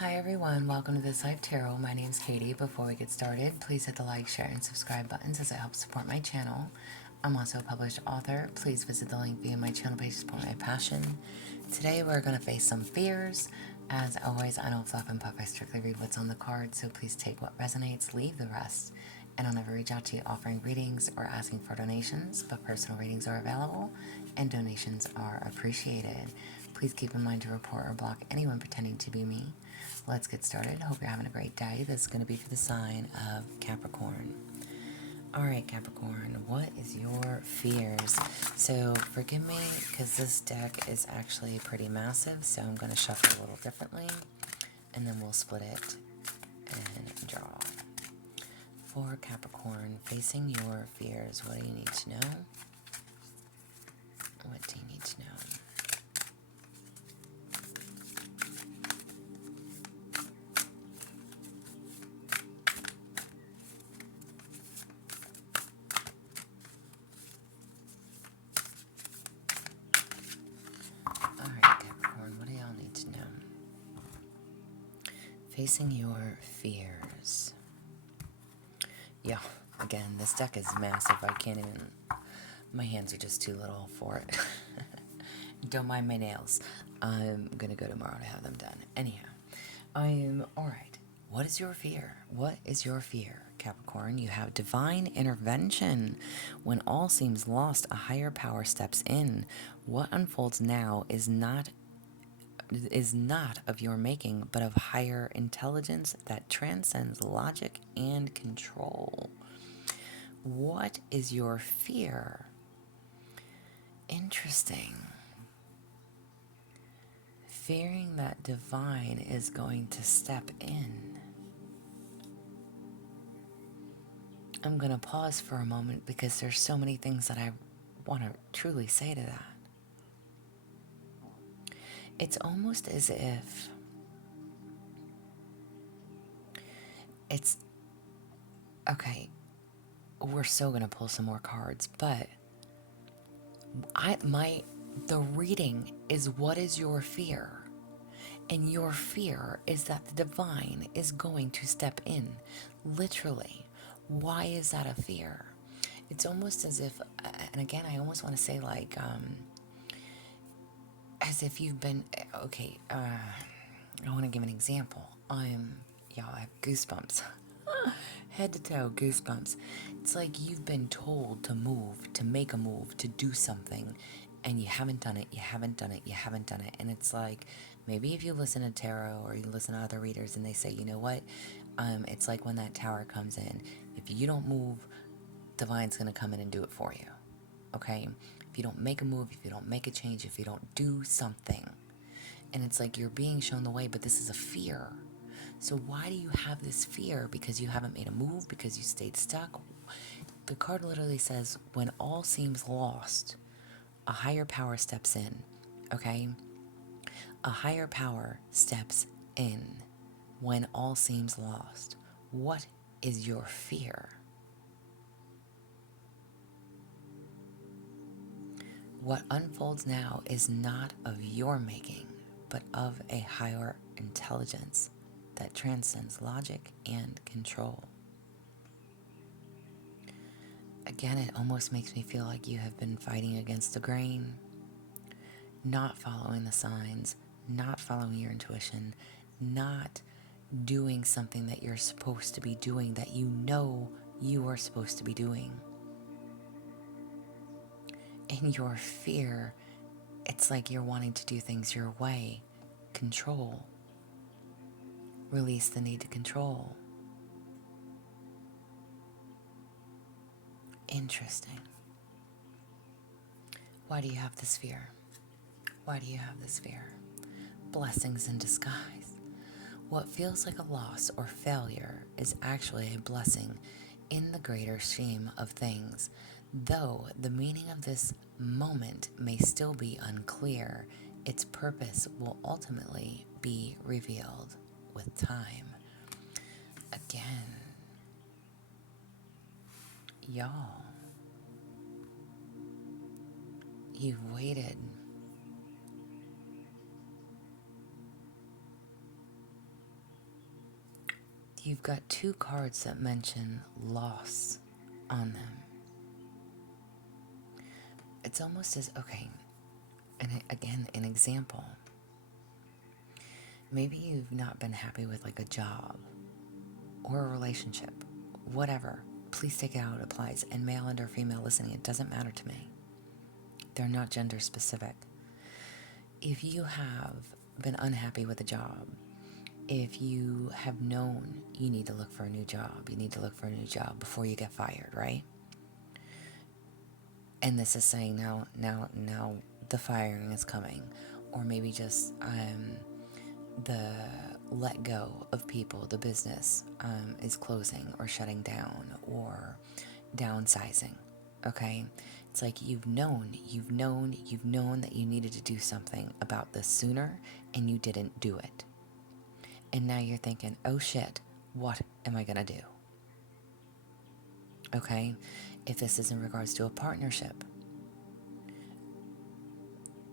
Hi everyone, welcome to This Life Tarot. My name is Katie. Before we get started, please hit the like, share, and subscribe buttons as it helps support my channel. I'm also a published author. Please visit the link via my channel page to support my passion. Today we're going to face some fears. As always, I don't fluff and puff. I strictly read what's on the card, so please take what resonates, leave the rest. And I'll never reach out to you offering readings or asking for donations, but personal readings are available and donations are appreciated. Please keep in mind to report or block anyone pretending to be me. Let's get started. Hope you're having a great day. This is going to be for the sign of Capricorn. Alright, Capricorn, what is your fears? So, forgive me, because this deck is actually pretty massive, so I'm going to shuffle a little differently, and then we'll split it and draw. For Capricorn, facing your fears, what do you need to know? What do you need to know? Alright, Capricorn, what do y'all need to know? Facing your fears. Yeah, again, this deck is massive. I can't even... My hands are just too little for it. Don't mind my nails. I'm gonna go tomorrow to have them done. Anyhow, alright. What is your fear? What is your fear, Capricorn? You have divine intervention. When all seems lost, a higher power steps in. What unfolds now is not of your making, but of higher intelligence that transcends logic and control. What is your fear? Interesting. Fearing that divine is going to step in. I'm going to pause for a moment because there's so many things that I want to truly say to that. It's almost as if it's... Okay, we're still going to pull some more cards, but the reading is what is your fear? And your fear is that the divine is going to step in. Literally. Why is that a fear? It's almost as if, and again, I almost want to say like, as if you've been, okay, I want to give an example. Y'all, I have goosebumps. Head to toe, goosebumps. It's like you've been told to move, to make a move, to do something, and you haven't done it, you haven't done it, you haven't done it. And it's like, maybe if you listen to tarot or you listen to other readers and they say, you know what, it's like when that tower comes in. If you don't move, divine's going to come in and do it for you. Okay? If you don't make a move, if you don't make a change, if you don't do something. And it's like you're being shown the way, but this is a fear. So why do you have this fear? Because you haven't made a move? Because you stayed stuck? The card literally says, when all seems lost, a higher power steps in. Okay? A higher power steps in when all seems lost. What is your fear? What unfolds now is not of your making, but of a higher intelligence that transcends logic and control. Again, it almost makes me feel like you have been fighting against the grain, not following the signs, not following your intuition, not doing something that you're supposed to be doing, that you know you are supposed to be doing. In your fear, it's like you're wanting to do things your way. Control. Release the need to control. Interesting. Why do you have this fear? Why do you have this fear? Blessings in disguise. What feels like a loss or failure is actually a blessing in the greater scheme of things, though the meaning of this moment may still be unclear. Its purpose will ultimately be revealed with time. Again, y'all, you've waited. You've got two cards that mention loss on them. It's almost as, okay, and again, an example. Maybe you've not been happy with like a job or a relationship, whatever. Please take it how it applies. And male and or female listening, it doesn't matter to me. They're not gender specific. If you have been unhappy with a job, if you have known you need to look for a new job, you need to look for a new job before you get fired, right? And this is saying now the firing is coming, or maybe just the let go of people, the business is closing or shutting down or downsizing. Okay, it's like you've known that you needed to do something about this sooner, and you didn't do it, and now you're thinking, oh shit, what am I gonna do? Okay, if this is in regards to a partnership,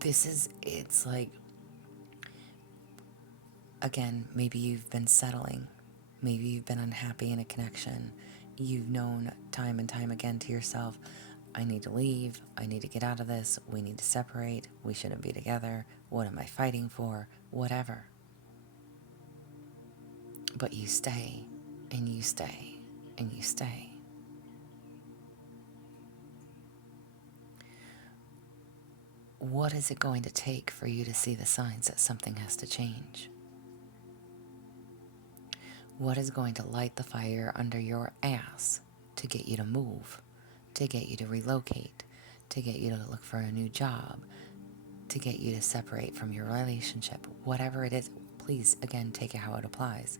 it's like, again, maybe you've been settling, maybe you've been unhappy in a connection, you've known time and time again to yourself, I need to leave, I need to get out of this, we need to separate, we shouldn't be together, what am I fighting for, whatever. But you stay, and you stay, and you stay. What is it going to take for you to see the signs that something has to change? What is going to light the fire under your ass to get you to move, to get you to relocate, to get you to look for a new job, to get you to separate from your relationship, whatever it is? Please, again, take it how it applies.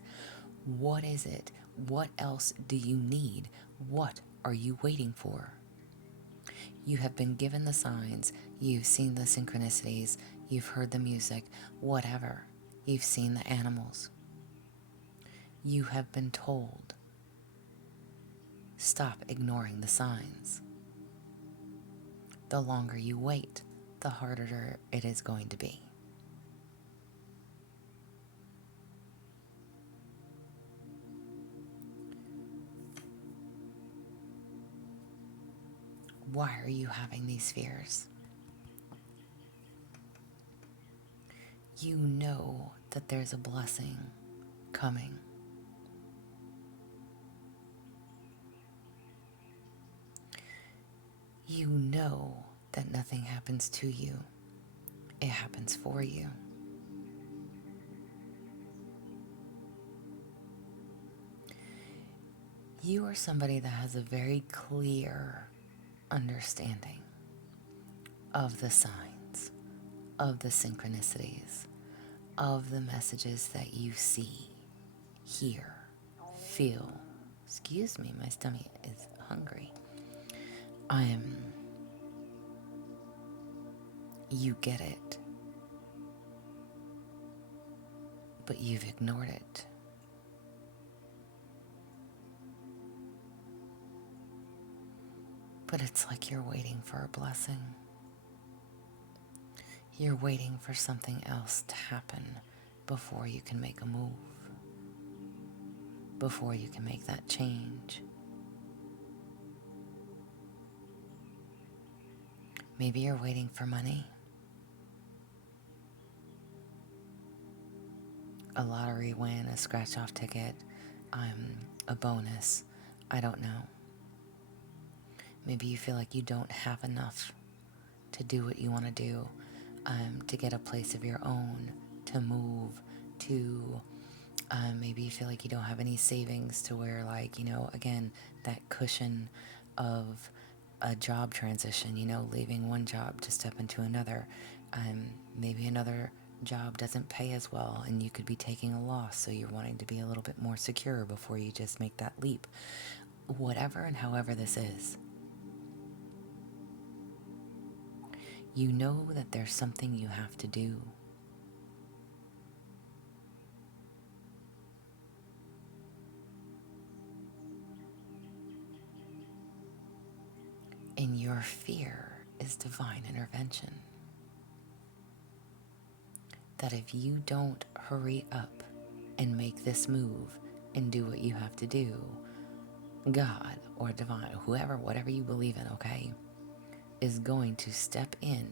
What is it? What else do you need? What are you waiting for? You have been given the signs, you've seen the synchronicities, you've heard the music, whatever. You've seen the animals. You have been told, stop ignoring the signs. The longer you wait, the harder it is going to be. Why are you having these fears? You know that there's a blessing coming. You know that nothing happens to you. It happens for you. You are somebody that has a very clear understanding of the signs, of the synchronicities, of the messages that you see, hear, feel. Excuse me, my stomach is hungry. You get it, but you've ignored it. But it's like you're waiting for a blessing. You're waiting for something else to happen before you can make a move, before you can make that change. Maybe you're waiting for money, a lottery win, a scratch-off ticket, a bonus. I don't know. Maybe you feel like you don't have enough to do what you want to do, to get a place of your own, to move, to maybe you feel like you don't have any savings to where, like, again, that cushion of a job transition, leaving one job to step into another. Maybe another job doesn't pay as well and you could be taking a loss, so you're wanting to be a little bit more secure before you just make that leap. Whatever and however this is, you know that there's something you have to do. And your fear is divine intervention. That if you don't hurry up and make this move, and do what you have to do. God or divine, whoever, whatever you believe in, okay, is going to step in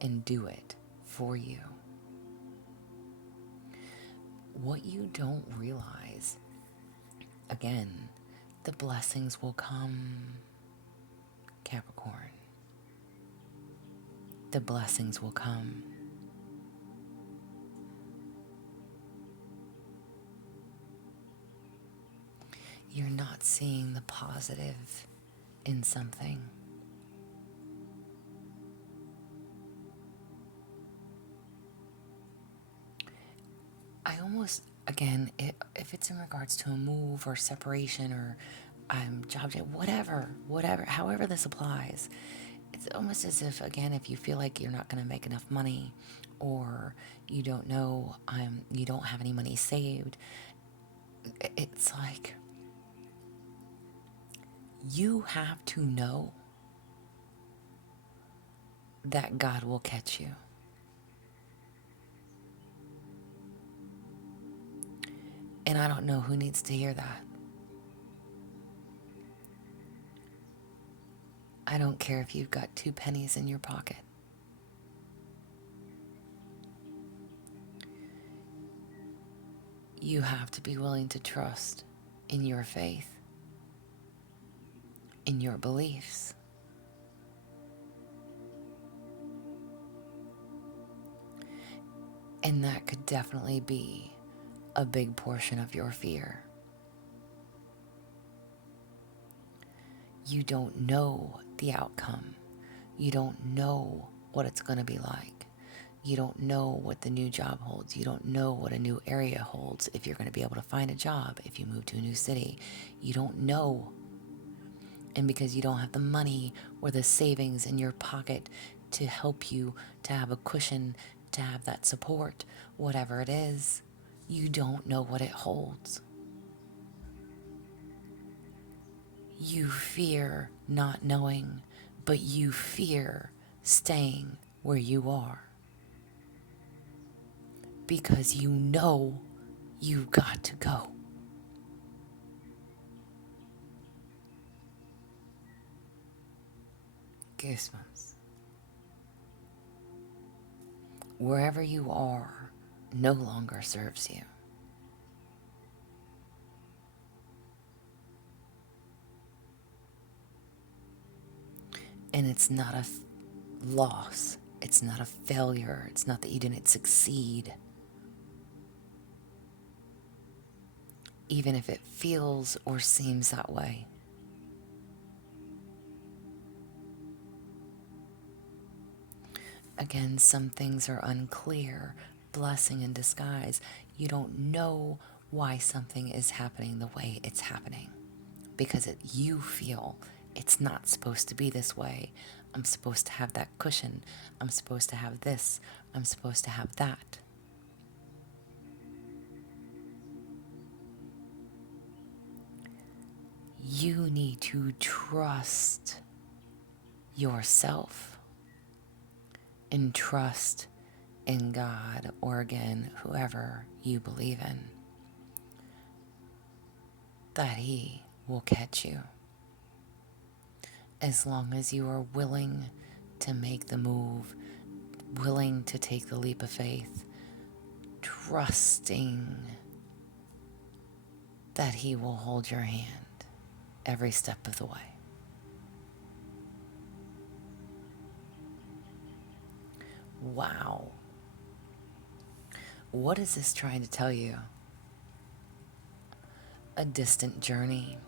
and do it for you. What you don't realize, again, the blessings will come, Capricorn. The blessings will come. You're not seeing the positive in something. I almost, again, if it's in regards to a move or separation or job, whatever, however this applies, it's almost as if, again, if you feel like you're not going to make enough money or you don't know, you don't have any money saved, it's like you have to know that God will catch you. And I don't know who needs to hear that. I don't care if you've got 2 pennies in your pocket. You have to be willing to trust in your faith, in your beliefs. And that could definitely be a big portion of your fear. You don't know the outcome. You don't know what it's going to be like. You don't know what the new job holds. You don't know what a new area holds. If you're going to be able to find a job, if you move to a new city, you don't know. And because you don't have the money or the savings in your pocket to help you to have a cushion, to have that support, whatever it is, you don't know what it holds. You fear not knowing, but you fear staying where you are. Because you know you've got to go. Goosebumps. Wherever you are no longer serves you. And it's not a loss. It's not a failure. It's not that you didn't succeed. Even if it feels or seems that way. Again, some things are unclear. Blessing in disguise. You don't know why something is happening the way it's happening. Because you feel it's not supposed to be this way. I'm supposed to have that cushion. I'm supposed to have this. I'm supposed to have that. You need to trust yourself and trust in God, or again, whoever you believe in, that He will catch you. As long as you are willing to make the move, willing to take the leap of faith, trusting that He will hold your hand every step of the way. Wow. What is this trying to tell you? A distant journey.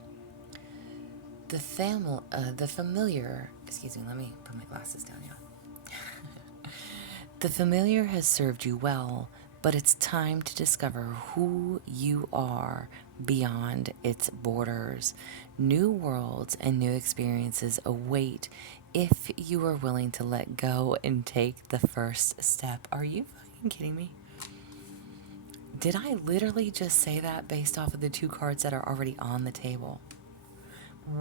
The familiar, excuse me, let me put my glasses down now. The familiar has served you well, but it's time to discover who you are beyond its borders. New worlds and new experiences await if you are willing to let go and take the first step. Are you fucking kidding me? Did I literally just say that based off of the 2 cards that are already on the table?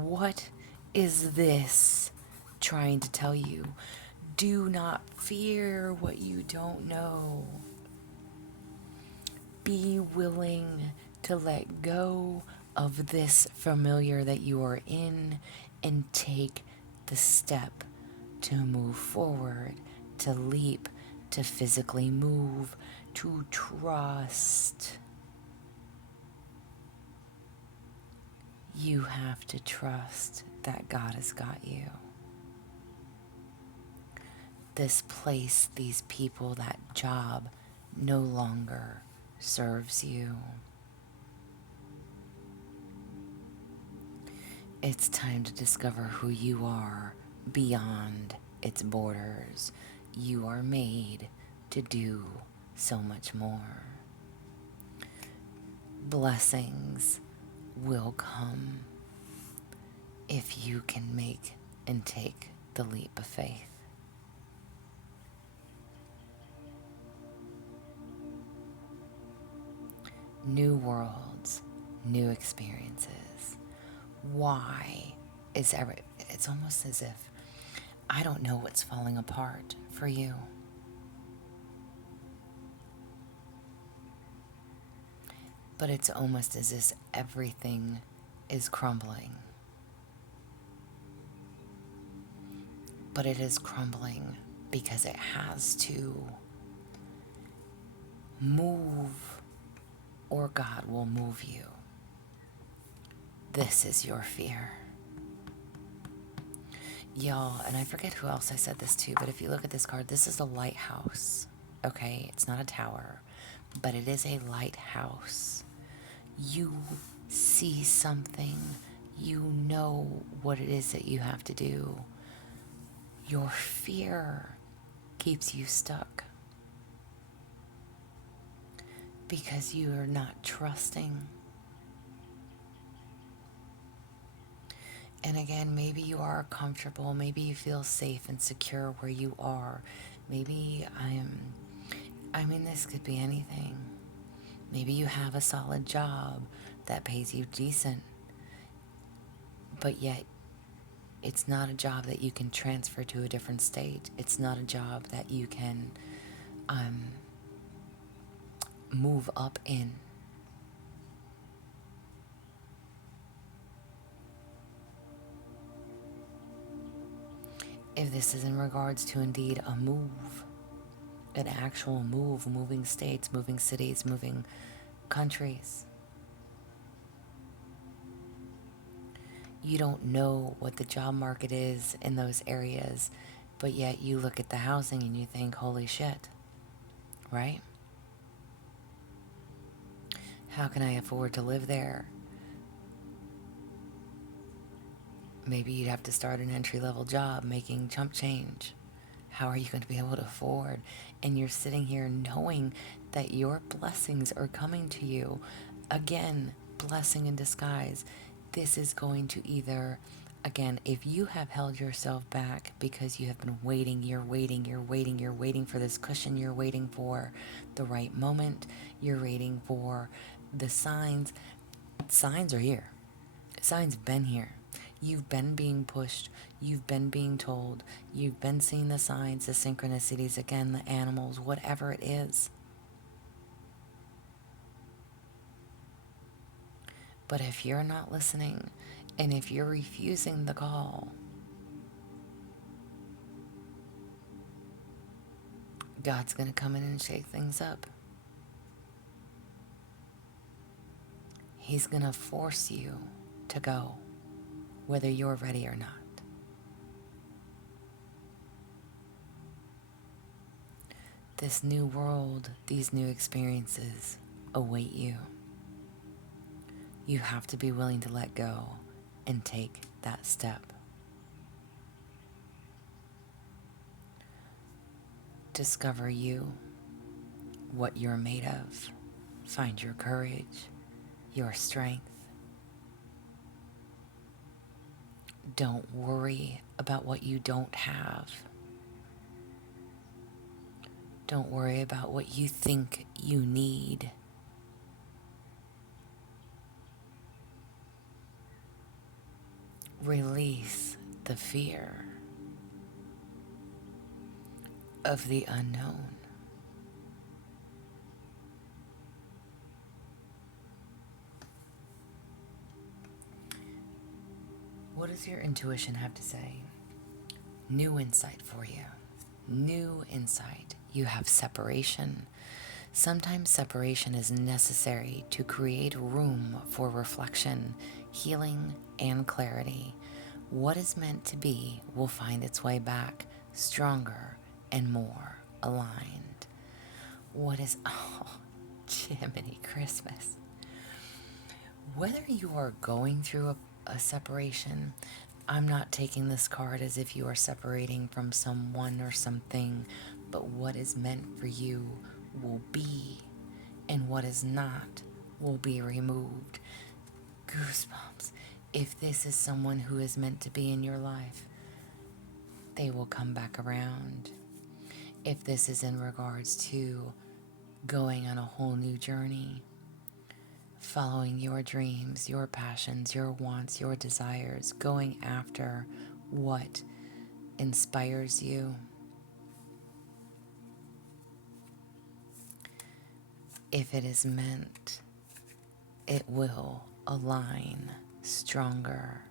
What is this trying to tell you? Do not fear what you don't know. Be willing to let go of this familiar that you are in and take the step to move forward, to leap, to physically move, to trust. You have to trust that God has got you. This place, these people, that job no longer serves you. It's time to discover who you are beyond its borders. You are made to do so much more. Blessings will come if you can make and take the leap of faith. New worlds, new experiences. Why is it's almost as if I don't know what's falling apart for you. But it's almost as if everything is crumbling. But it is crumbling because it has to move, or God will move you. This is your fear. Y'all, and I forget who else I said this to, but if you look at this card, this is a lighthouse. Okay, it's not a tower, but it is a lighthouse. You see something, you know what it is that you have to do. Your fear keeps you stuck because you are not trusting. And again, maybe you are comfortable, maybe you feel safe and secure where you are. Maybe this could be anything. Maybe you have a solid job that pays you decent, but yet it's not a job that you can transfer to a different state. It's not a job that you can move up in. If this is in regards to indeed a move, an actual move, moving states, moving cities, moving countries. You don't know what the job market is in those areas, but yet you look at the housing and you think, holy shit, right? How can I afford to live there? Maybe you'd have to start an entry-level job making chump change. How are you going to be able to afford? And you're sitting here knowing that your blessings are coming to you. Again, blessing in disguise. This is going to either, again, if you have held yourself back because you have been waiting, you're waiting for this cushion, you're waiting for the right moment, you're waiting for the signs. Signs are here. Signs have been here. You've been being pushed. You've been being told. You've been seeing the signs, the synchronicities, again, the animals, whatever it is. But if you're not listening, and if you're refusing the call, God's going to come in and shake things up. He's going to force you to go, whether you're ready or not. This new world, these new experiences await you. You have to be willing to let go and take that step. Discover you, what you're made of. Find your courage, your strength. Don't worry about what you don't have. Don't worry about what you think you need. Release the fear of the unknown. What does your intuition have to say? New insight for you. New insight. You have separation. Sometimes separation is necessary to create room for reflection, healing, and clarity. What is meant to be will find its way back, stronger and more aligned. What is, oh, Jiminy Christmas. Whether you are going through a separation, I'm not taking this card as if you are separating from someone or something, but what is meant for you will be, and what is not will be removed. Goosebumps. If this is someone who is meant to be in your life, they will come back around. If this is in regards to going on a whole new journey, following your dreams, your passions, your wants, your desires, going after what inspires you. If it is meant, it will align stronger,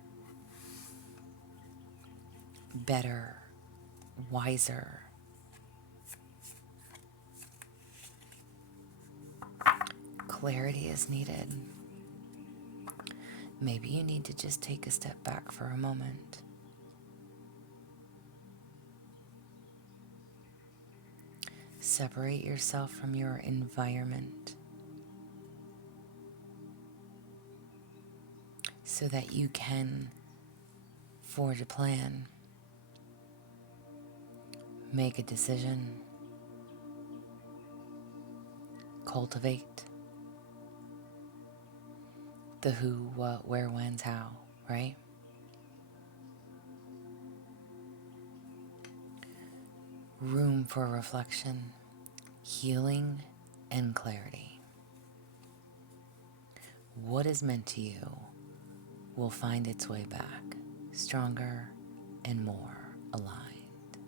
better, wiser. Clarity is needed. Maybe you need to just take a step back for a moment. Separate yourself from your environment so that you can forge a plan, make a decision, cultivate the who, what, where, when's, how, right? Room for reflection, healing, and clarity. What is meant to you will find its way back, stronger and more aligned.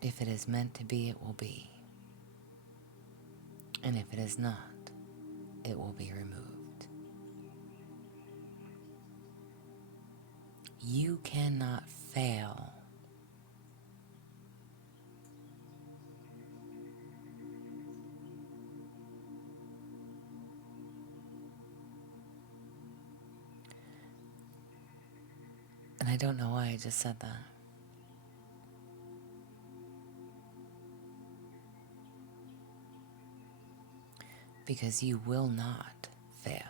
If it is meant to be, it will be. And if it is not, it will be removed. You cannot fail. And I don't know why I just said that. Because you will not fail.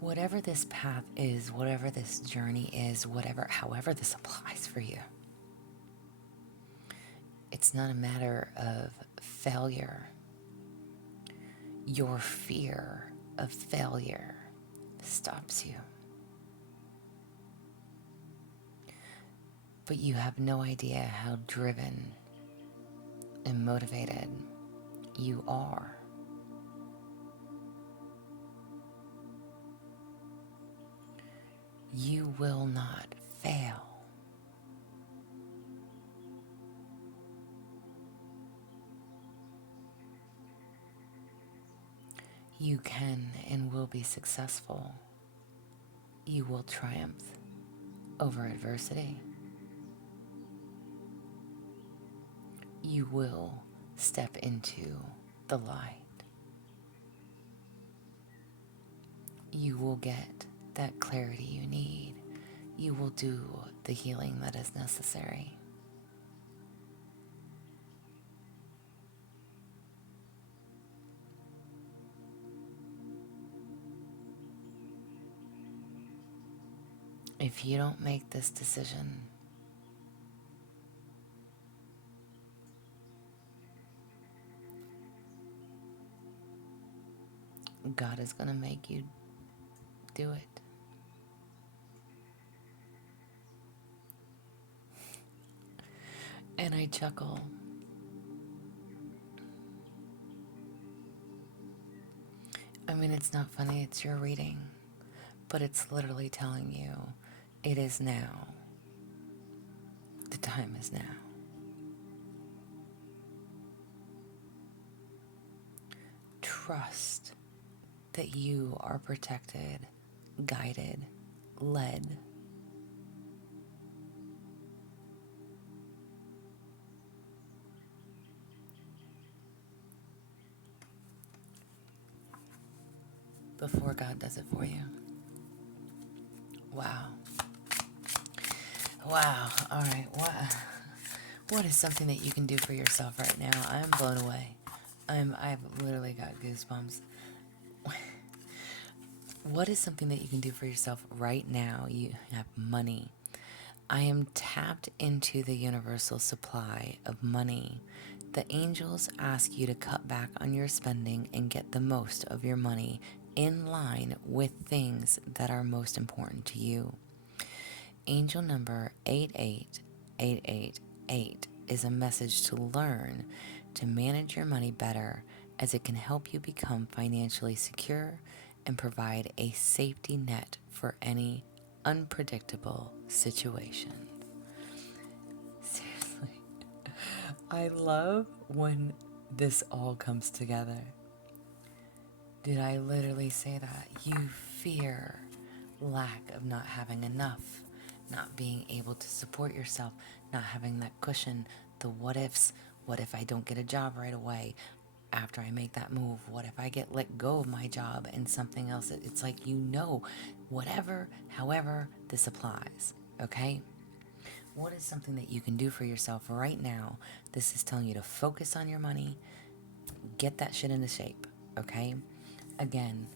Whatever this path is, whatever this journey is, however this applies for you, it's not a matter of failure. Your fear of failure stops you. But you have no idea how driven and motivated you are. You will not fail. You can and will be successful. You will triumph over adversity. You will step into the light. You will get that clarity you need. You will do the healing that is necessary. If you don't make this decision, God is going to make you do it. And I chuckle. I mean, it's not funny, it's your reading, but it's literally telling you it is now. The time is now. trust that you are protected, guided, led. Before God does it for you. Wow. Wow. All right. What is something that you can do for yourself right now? I'm blown away. I've literally got goosebumps. What is something that you can do for yourself right now? You have money. I am tapped into the universal supply of money. The angels ask you to cut back on your spending and get the most of your money in line with things that are most important to you. Angel number 88888 is a message to learn to manage your money better, as it can help you become financially secure and provide a safety net for any unpredictable situation. Seriously, I love when this all comes together. Did I literally say that? You fear lack of not having enough, not being able to support yourself, not having that cushion, the what ifs. What if I don't get a job right away? After I make that move, what if I get let go of my job and something else? It's like, whatever, however, this applies, okay? What is something that you can do for yourself right now? This is telling you to focus on your money, get that shit into shape, okay? Again,